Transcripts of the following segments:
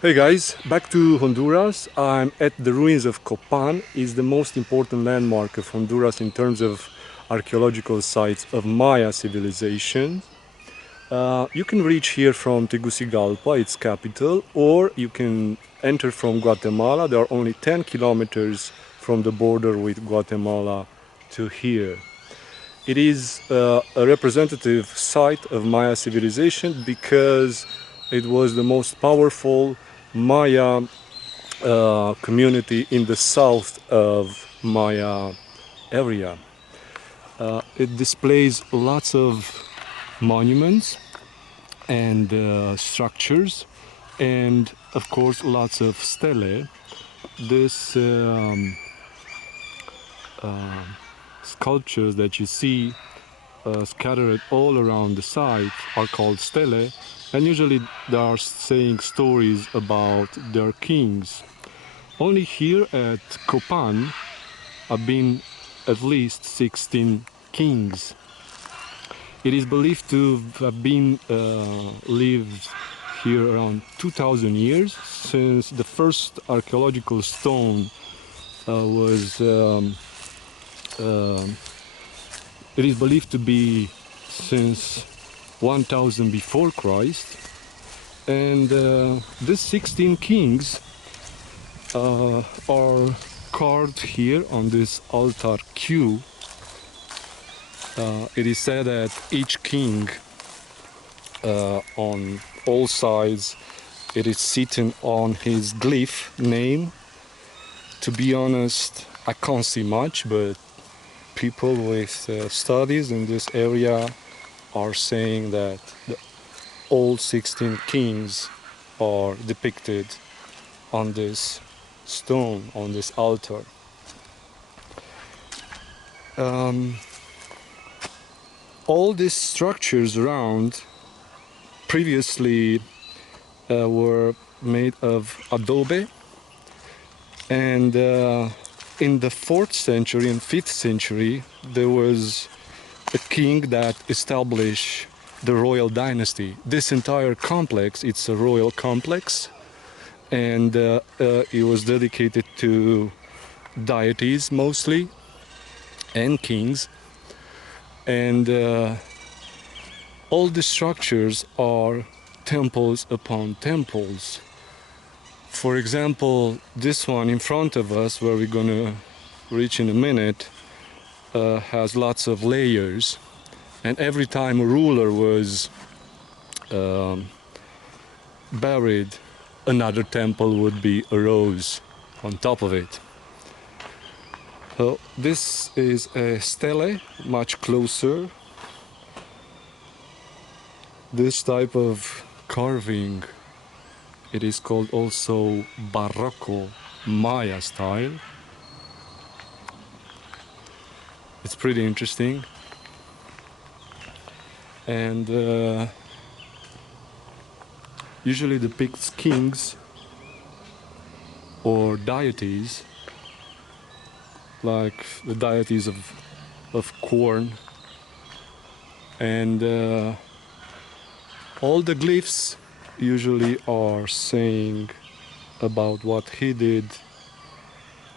Hey guys, back to Honduras. I'm at the ruins of Copan. It's the most important landmark of Honduras in terms of archaeological sites of Maya civilization. You can reach here from Tegucigalpa, its capital, or you can enter from Guatemala. There are only 10 kilometers from the border with Guatemala to here. It is a representative site of Maya civilization because it was the most powerful Maya community in the south of Maya area. It displays lots of monuments and structures, and of course lots of stelae. This sculptures that you see scattered all around the site are called stelae, and usually they are saying stories about their kings. Only here at Copan have been at least 16 kings. It is believed to have been lived here around 2000 years, since the first archaeological stone was it is believed to be since 1000 before Christ. And these 16 kings are carved here on this altar Q. It is said that each king on all sides, it is sitting on his glyph name. To be honest, I can't see much, but people with studies in this area are saying that all 16 kings are depicted on this stone, on this altar. All these structures around previously were made of adobe, and in the 4th century and 5th century there was a king that established the royal dynasty. This entire complex, it's a royal complex, and it was dedicated to deities mostly and kings, and all the structures are temples upon temples. For example, this one in front of us, where we're gonna reach in a minute, has lots of layers, and every time a ruler was buried, another temple would be arose on top of it. So this is a stele, much closer. This type of carving, it is called also Barroco Maya style. It's pretty interesting, and usually depicts kings or deities, like the deities of corn, and all the glyphs usually are saying about what he did,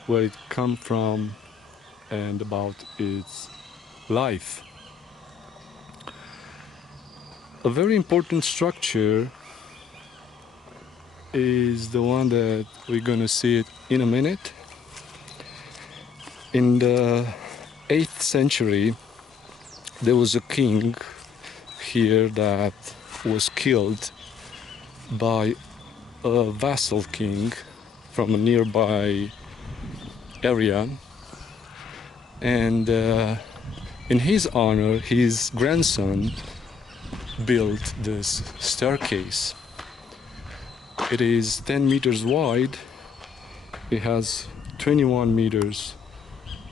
where it come from, and about its life. A very important structure is the one that we're gonna see it in a minute. In the 8th century, there was a king here that was killed by a vassal king from a nearby area, and in his honor, his grandson built this staircase. It is 10 meters wide. It has 21 meters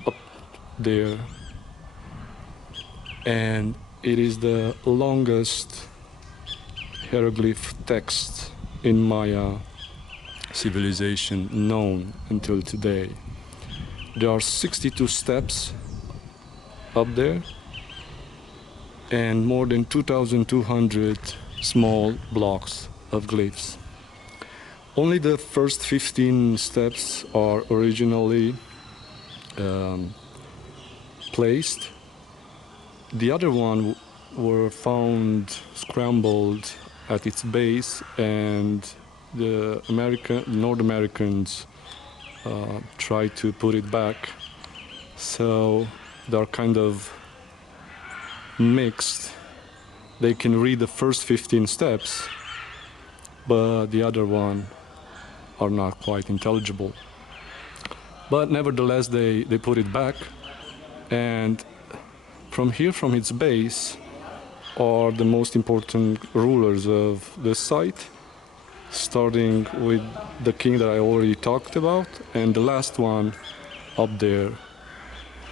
up there, and it is the longest hieroglyph text in Maya civilization known until today. There are 62 steps up there, and more than 2,200 small blocks of glyphs. Only the first 15 steps are originally placed. The other one were found scrambled at its base, and the North Americans tried to put it back. So they're kind of mixed. They can read the first 15 steps, but the other one are not quite intelligible. But nevertheless, they put it back, and from here, from its base, are the most important rulers of the site, starting with the king that I already talked about, and the last one up there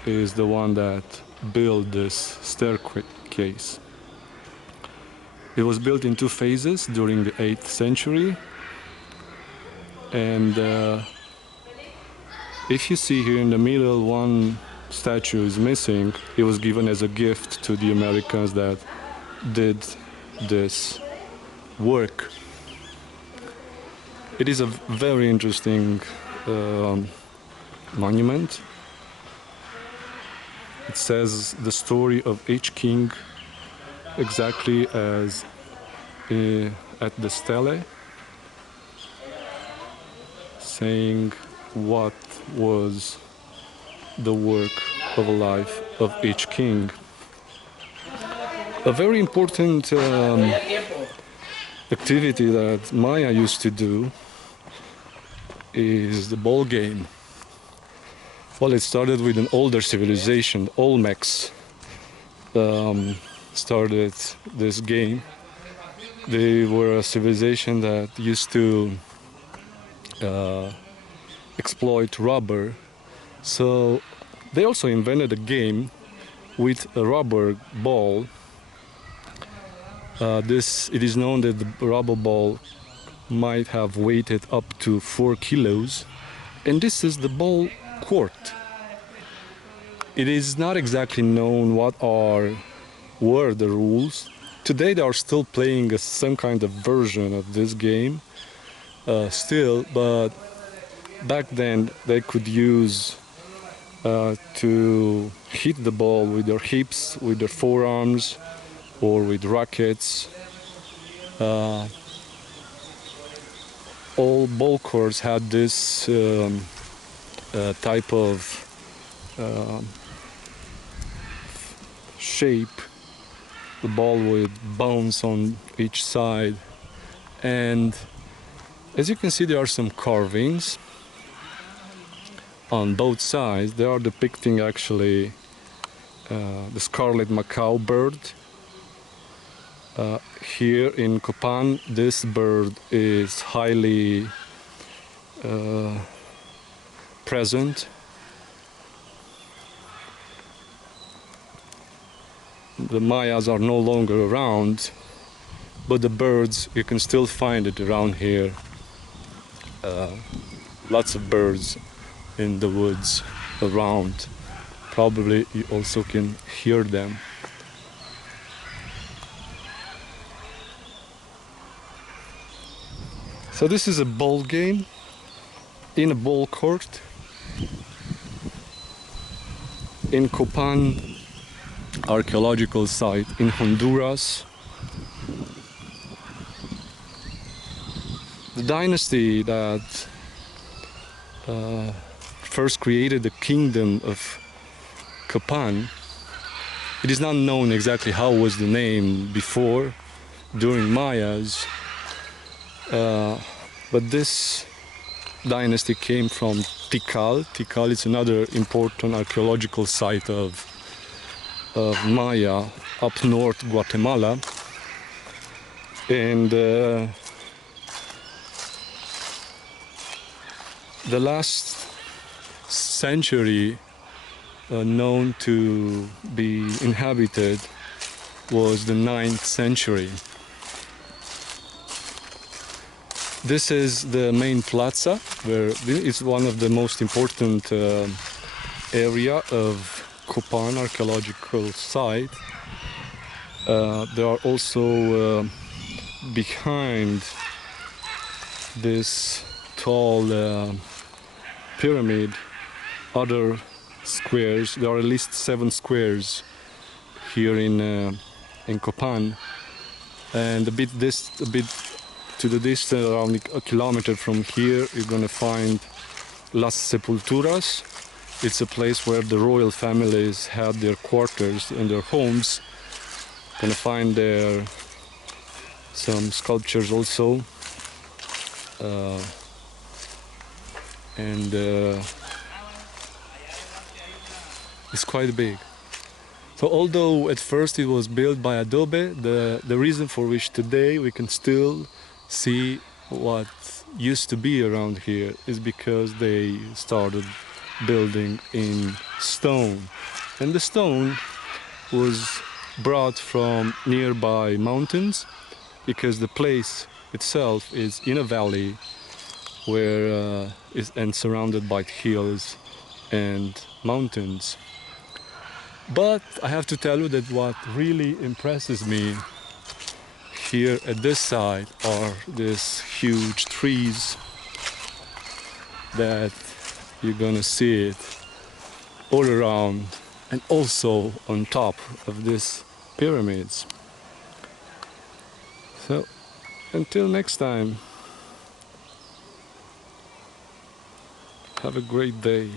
is the one that built this staircase. It was built in two phases during the 8th century, and if you see here in the middle one statue is missing, it was given as a gift to the Americans that did this work. It is a very interesting monument. It says the story of each king exactly as at the stelae, saying what was the work of a life of each king. A very important activity that Maya used to do is the ball game. Well, it started with an older civilization. Olmecs started this game. They were a civilization that used to exploit rubber. So they also invented a game with a rubber ball. It is known that the rubber ball might have weighted up to 4 kilos, and this is the ball court. It is not exactly known what were the rules. Today they are still playing some kind of version of this game still, but back then they could use to hit the ball with their hips, with their forearms, or with rackets. All ball courts had this type of shape. The ball would bounce on each side, and as you can see, there are some carvings on both sides. They are depicting actually the scarlet macaw bird. Here in Copan, this bird is highly present. The Mayas are no longer around, but the birds, you can still find it around here. Lots of birds in the woods around. Probably you also can hear them. So this is a ball game in a ball court in Copan archaeological site in Honduras. The dynasty that first created the kingdom of Copán, it is not known exactly how was the name before, during Mayas, but this dynasty came from Tikal. Tikal is another important archaeological site of Maya up north Guatemala, and the last century known to be inhabited was the 9th century. This is the main plaza, where it's one of the most important area of Copán archaeological site. There are also behind this tall pyramid, other squares. There are at least 7 squares here in Copan, and a bit to the distance, around a kilometer from here, you're gonna find Las Sepulturas. It's a place where the royal families had their quarters and their homes. Gonna find there some sculptures also, and it's quite big. So although at first it was built by adobe, the reason for which today we can still see what used to be around here is because they started building in stone. And the stone was brought from nearby mountains, because the place itself is in a valley where and surrounded by hills and mountains. But I have to tell you that what really impresses me here at this side are these huge trees that you're gonna see it all around, and also on top of these pyramids. So until next time, have a great day.